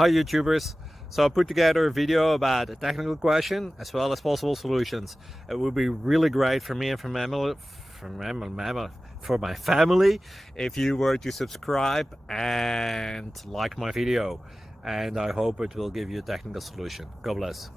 Hi YouTubers! So I put together a video about a technical question as well as possible solutions. It would be really great for me and for my family if you were to subscribe and like my video, and I hope it will give you a technical solution. God bless.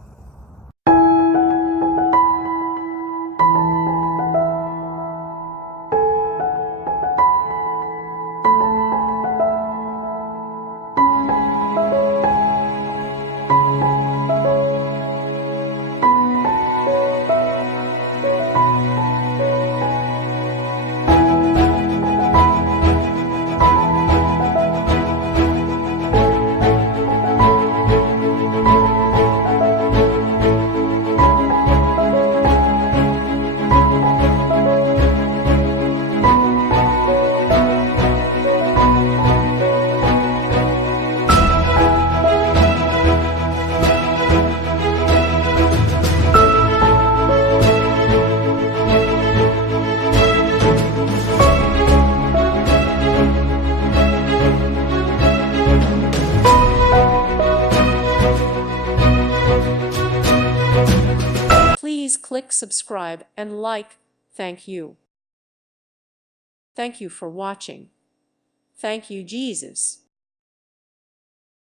Please click subscribe and like. Thank you. Thank you for watching. Thank you, Jesus.